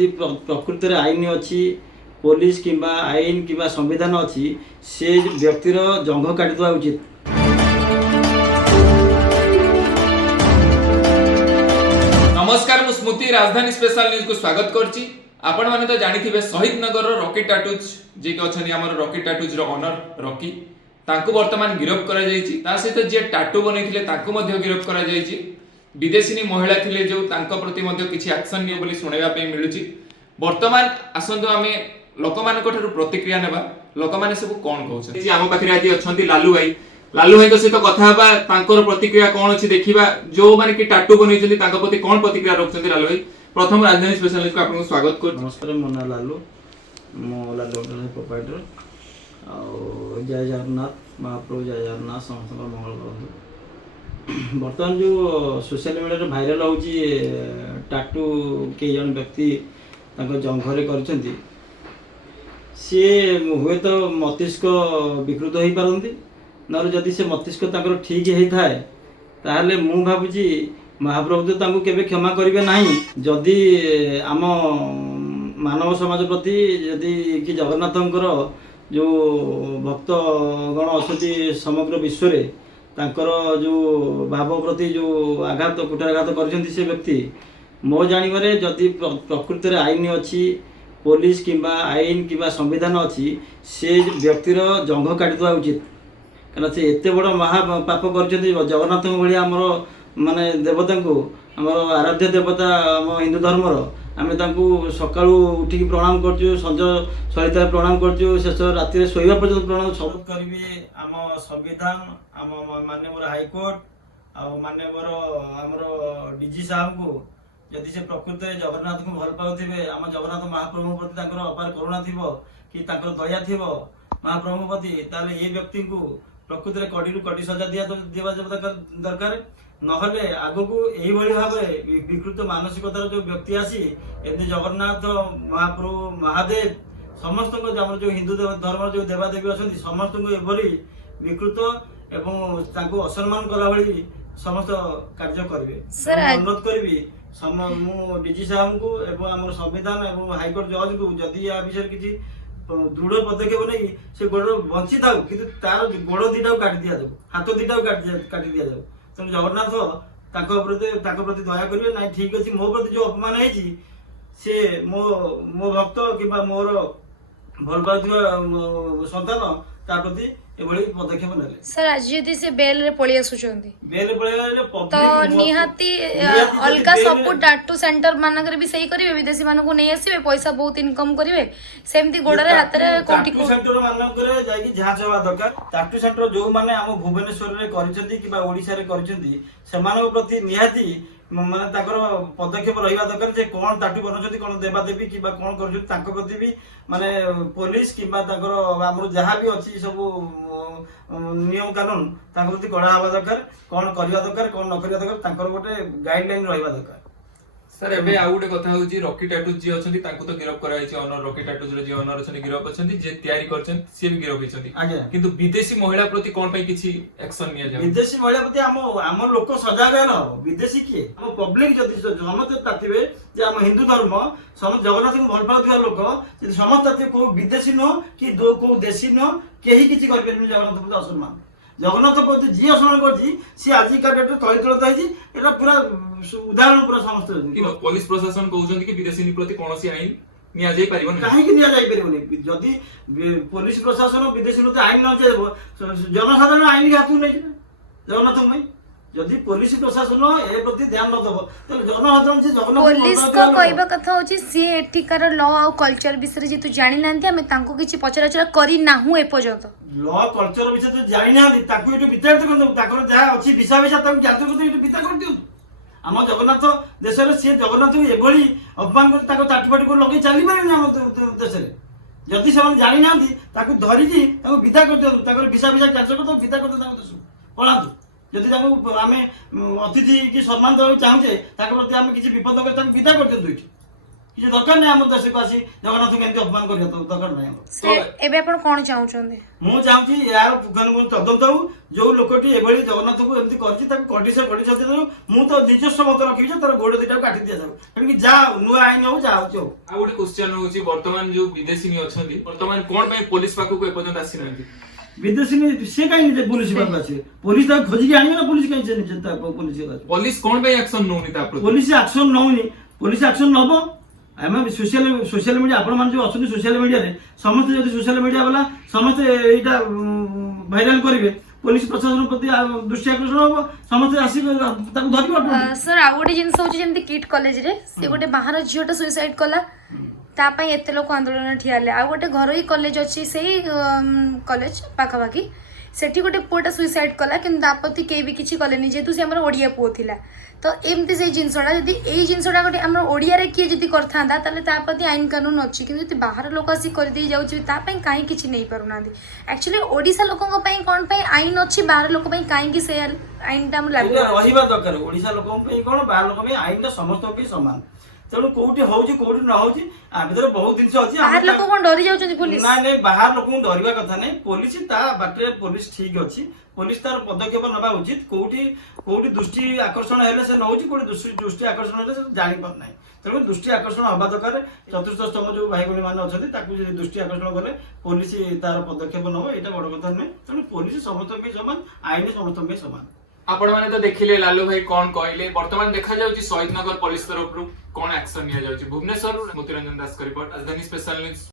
जदि प्रकृति आईन अच्छी पुलिस किंबा आईन किंबा संविधान अच्छी से व्यक्तिर जंघ काटिदेवा उचित। नमस्कार, मु स्मृति राजधानी स्पेशल न्यूज को स्वागत करछि। आपण माने तो जानिथिबे शहीद नगर रॉकी टाटूज जे के अछनी हमर रॉकी टाटूज रो ओनर रॉकी तांको वर्तमान गिरफ्त करा जायछि। ता सहित जे टाटू बनैथिले तांको मध्ये गिरफ्त करा जायछि। विदेशी महिला थिले जो तांको प्रति मध्ये किछि एक्शन नियो बोली सुनाइबा पे मिलुछि। वर्तमान आसंतो आमे लोकमान को ठारू प्रतिक्रिया नेबा लोकमान सब कोन कहउछथि। जे आम पाखरे आजि अछंती लालू भाई सहित कथा हबा तांकर प्रतिक्रिया कोन अछि देखिबा। जो माने कि टाटू बनैछथि तांको प्रति कोन प्रतिक्रिया रखछथि लालू भाई। प्रथम राजधानी स्पेशल न्यूज को आपन स्वागत कर। नमस्कार, मो ना लालू, मो लालू प्रोपाइटर और जय जगन्नाथ महाप्रभु, जय जगन्नाथ समस्त मंगल करूँ। बर्तमान जो सोशल मीडिया भाइराल होची टाटू कई जन व्यक्ति जंघरे करछंती सी हुए तो मस्तिष्क विकृत हो पारती ना जदि से मस्तिष्क ताकर ठीक होता है ताहले मु भाबुची महाप्रभु तो केबे क्षमा करेंगे ना। जदि आम मानव समाज प्रति जदि कि जगन्नाथंकर जो भक्तगण अच्छी समग्र विश्व रे तांकर जो भाव प्रति जो आघात कुटाघात करछंती से व्यक्ति मो जानिबारे जदि प्रकृति आईन अच्छी पुलिस किंबा आईन किंबा संविधान अच्छी से व्यक्तिर जंघ काटिदेवा उचित। कारण से एत बड़ महापाप कर जगन्नाथ भाई आमर माने देवता को आमर आराध्य देवता आम हिंदू धर्मर आम सका उठिक प्रणाम करचु, संज सहित प्रणाम करचु, शेष राति शोवा पर्यटन प्रणाम सब करेंगे। आम संविधान आम माननीय हाईकोर्ट आ माननीय आमर डीजी साहब को जदि से प्रकृत जगन्नाथ को भल पाउथिबे आम जगन्नाथ महाप्रभु प्रति अपार करुणा थी कि दया थी महाप्रभु प्रति ताले ये व्यक्ति को प्रकृति कड़ी कड़ी सजा दिया दरकार। नहले आगो को यही भाव विकृत मानसिकतार जो व्यक्ति आसी एमती जगन्नाथ महाप्रभु महादेव समस्त जो हिंदू धर्म जो देवादेवी अच्छा समस्त को एभली विकृत एवं असम्मान कला भली समस्त कार्य करेंगे। अनुरोध करी मु डीजी साहब को एवं आम संविधान एवं हाईकोर्ट जज को जदि या विषय किसी दृढ़ पदक्षेप नहीं से गोड़ बंची था कि तार गोड़ दीटा काटी दिया जाऊ, हाथ दीटा काटी दिया जाऊ। तेणु जगन्नाथ प्रति दया करेंगे ना। ठीक अच्छे मो प्रति जो अपमान है सी मो भक्त कि मोर भल पाउथिबा संतान ता प्रति एभली पदक्षेप नेले। सर आज जदि से बेल रे पळी आसुचंती तो निहाती अलगा सब टाटू सेंटर मानकर भी सही करिवे, विदेशी मानन को नहीं आसीबे, पैसा बहुत इनकम करिवे, सेमती गोडरे हाथ रे कोठी टाटू सेंटर मानकर जाई कि जांच होवा दरकार। टाटू सेंटर जो माने हम भुवनेश्वर रे करिसेंती कि ओडिसा रे करिसेंती सेमानक प्रति निहाती माने ताकर पदक्षेप रहिबा दरकार जे कोन टाटू बनौछंती कोन देवादेवी कि कोन करछंती ताको प्रति भी माने पुलिस किंबा ताकर हमर जहां भी अछि सब नियम कानून ताको प्रति कड़ा हवा दरकार। कोन करबा दरकार कोन न करबा दरकार ताकर गोटे गाइडलाइन रहिबा दरकार। सर एबे आ गुटे कथा होची रॉकी टाटूज जी अछंती तांको तो गिरफ्त करा जायछि। ओनर रॉकी टाटूज रे जी ओनर अछंती गिरफ्त अछंती जे तयारी करछन से भी गिरफ्त होइछंती। किंतु विदेशी महिला प्रति कोन पई किछि एक्शन निया जाय? विदेशी महिला प्रति हम लोक सजाग हेल विदेशी किए हम पब्लिक जदि समस्त तातिबे जे हम हिंदू धर्म समस्त जगन्नाथ को भल पाउथिबा लोक जदि समस्त ताति को विदेशी न कि को देशी न केही किछि करबेनि जगन्नाथ प्रति असम्मान। जगन्नाथ प्रति जी असम्मान करछि सी आजिका डेट तळितळता है एटा पूरा उदाहरण पूरा समस्त। पुलिस प्रशासन कहउछंती कि विदेशी प्रति कोनोसी आईन निया जाय परिबन काहे कि निया जाय परिबन। जदि पुलिस प्रशासन विदेशी प्रति आईन न जेबो जनसाधारण आईन हाथ नै जगन्नाथ में जदि पुलिस प्रशासन ए प्रति ध्यान न दबो तो जनसाधारण जे जगन्नाथ पुलिस को कहबा कथा होची सी एठिकार लॉ आ कल्चर विषय जे तू जानि नांती हमें तांको किछि पचराचरा करी नाहु ए पर्यंत लॉ कल्चर विषय तो जानि नांती ताकू एटु विचार करन ताकर जहा अछि विषय विषय ताकू ज्ञात करते एटु विचार कर दिउ। आम जगन्नाथ देश रे से जगन्नाथ को एभली अपमान कर ताको ताटपाटी को लगे चली पारे आम देश रे जदि से जानि नांती ताकू धरि कि ताकू विदा कर दिउ ताकर विषय विषय कैंसल कर दो विदा कर दो ताको देश पळांतु। जदि आम अतिथि की सम्मान देवा चाहूचे प्रति आम किसी विपद विदा कर दिखाँ କିଛି ଦରକାର ନାହିଁ ଆମ ଦେଶକୁ ଆସି ଜଗନ୍ନାଥଙ୍କୁ ଏମିତି ଅପମାନ କରିବା ତ ଦରକାର ନାହିଁ ଆମର। ସେ ଏବେ ଆପଣ କଣ ଚାହୁଁଛନ୍ତି? ମୁଁ ଚାହୁଁଛି ଏହାର ତଦନ୍ତ ହଉ, ଯୋଉ ଲୋକଟି ଏଭଳି ଜଗନ୍ନାଥଙ୍କୁ ଏମିତି କରିଛି ତାକୁ କଡିସା ଦିଆଯାଉ। ମୁଁ ତ ନିଜସ୍ୱ ମତ ରଖିବି ଯେ ତାର ଗୋଡ ଦିଟାକୁ କାଟି ଦିଆଯାଉ, ତେଣୁକି ଯାହା ନୂଆ ଆଇନ ହଉ ଯାହା ହଉଛି ହଉ। ଆଉ ଗୋଟେ କ୍ୱେଶ୍ଚନ ହଉଛି ବର୍ତ୍ତମାନ ଯୋଉ ବିଦେଶୀ ଅଛନ୍ତି ବର୍ତ୍ତମାନ କଣ ପାଇଁ ପୋଲିସ ପାଖକୁ ଏପର୍ଯ୍ୟନ୍ତ ଆସିନାହାନ୍ତି? ବିଦେଶୀ ସେ କାହିଁ ନିଜେ ପୋଲିସ ପାଖକୁ ଆସିବେ? ପୋଲିସ ତାକୁ ଖୋଜିକି ଆଣିବେ ନା? ପୋଲିସ କାହିଁ ସେ ନିଜେ ପୋଲିସ କଣ ପାଇଁ ଆକ୍ସନ ନଉନି ତା ପ୍ରତି? ପୋଲିସ ଆକ୍ସନ ନଉନି, ପୋଲିସ ଆକ୍ସନ ନବ। ଆମେ ସୋସିଆଲ ମିଡ଼ିଆ ଆପଣମାନେ ଯେଉଁ ଅଛନ୍ତି ସୋସିଆଲ ମିଡ଼ିଆରେ ସମସ୍ତେ ଯଦି ସୋସିଆଲ ମିଡ଼ିଆ ବାଲା ସମସ୍ତେ ଏଇଟା ଭାଇରାଲ କରିବେ, ପୋଲିସ ପ୍ରଶାସନ ପ୍ରତି ଦୃଷ୍ଟି ଆକର୍ଷଣ ହବ, ସମସ୍ତେ ଆସିବେ ତାକୁ ଧରିବ। ସାର୍ ଆଉ ଗୋଟେ ଜିନିଷ ହଉଛି ଯେମିତି କିଟ୍ କଲେଜରେ ସେ ଗୋଟେ ବାହାର ଝିଅଟା ସୁଇସାଇଡ୍ କଲା, ତା ପାଇଁ ଏତେ ଲୋକ ଆନ୍ଦୋଳନ ଠିଆ ହେଲେ। ଆଉ ଗୋଟେ ଘରୋଇ କଲେଜ ଅଛି ସେଇ କଲେଜ ପାଖାପାଖି, ସେଠି ଗୋଟେ ପୁଅଟା ସୁଇସାଇଡ୍ କଲା କିନ୍ତୁ ତା ପ୍ରତି କେହି ବି କିଛି କଲେନି ଯେହେତୁ ସେ ଆମର ଓଡ଼ିଆ ପୁଅ ଥିଲା। ତ ଏମିତି ସେଇ ଜିନିଷଟା ଯଦି ଏଇ ଜିନିଷଟା ଗୋଟେ ଆମର ଓଡ଼ିଆରେ କିଏ ଯଦି କରିଥାନ୍ତା ତାହେଲେ ତା ପ୍ରତି ଆଇନ କାନୁନ ଅଛି, କିନ୍ତୁ ଯଦି ବାହାର ଲୋକ ଆସି କରିଦେଇ ଯାଉଛି ତା ପାଇଁ କାହିଁ କିଛି ନେଇପାରୁନାହାନ୍ତି। ଆକ୍ଚୁଆଲି ଓଡ଼ିଶା ଲୋକଙ୍କ ପାଇଁ କ'ଣ ପାଇଁ ଆଇନ ଅଛି, ବାହାର ଲୋକ ପାଇଁ କାହିଁକି ସେ ଆଇନଟା ଆମର ଲାଗୁ ରହିବା ଦରକାର? ଓଡ଼ିଶା ଲୋକଙ୍କ ପାଇଁ କ'ଣ, ବାହାର ଲୋକ ପାଇଁ ଆଇନଟା ସମସ୍ତଙ୍କ ପାଇଁ ସମାନ। ତେଣୁ କୋଉଠି ହଉଛି କୋଉଠି ନ ହଉଛି ଆ ଭିତରେ ବହୁତ ଜିନିଷ ଅଛି। ବାହାର ଲୋକ କ'ଣ ଡରି ଯାଉଛନ୍ତି ପୋଲିସ? ନାଇଁ ବାହାର ଲୋକଙ୍କୁ ଡରିବା କଥା ନାହିଁ। ପୋଲିସ ତା ବାଟରେ ପୋଲିସ ଠିକ ଅଛି, ପୋଲିସ ତାର ପଦକ୍ଷେପ ନେବା ଉଚିତ। କୋଉଠି ଦୃଷ୍ଟି ଆକର୍ଷଣ ହେଲେ ସେ ନଉଛି, କୋଉଠି ଦୃଷ୍ଟି ଆକର୍ଷଣ ହେଲେ ସେ ଜାଣିପାରୁନାହିଁ। ତେଣୁ ଦୃଷ୍ଟି ଆକର୍ଷଣ ହବା ଦରକାର। ଚତୁର୍ଥ ସ୍ତମ୍ଭ ଯୋଉ ଭାଇ ଭଉଣୀ ମାନେ ଅଛନ୍ତି ତାକୁ ଯଦି ଦୃଷ୍ଟି ଆକର୍ଷଣ କଲେ ପୋଲିସ ତାର ପଦକ୍ଷେପ ନେବ, ଏଇଟା ବଡ କଥା ନୁହେଁ। ତେଣୁ ପୋଲିସ ସମସ୍ତଙ୍କ ପାଇଁ ସମାନ, ଆଇନ ସମସ୍ତଙ୍କ ପାଇଁ ସମାନ। ଆପଣ ମାନେ ତ ଦେଖିଲେ ଲାଲୁ ଭାଇ କଣ କହିଲେ। ବର୍ତ୍ତମାନ ଦେଖାଯାଉଛି ଶହୀଦ ନଗର ପୋଲିସ ତରଫରୁ କଣ ଆକ୍ସନ ନିଆଯାଉଛି। ଭୁବନେଶ୍ୱରରୁ ମୋତିରଞ୍ଜନ ଦାସଙ୍କ ରିପୋର୍ଟ, ରାଜଧାନୀ ସ୍ପେଶାଲ ନ୍ୟୁଜ।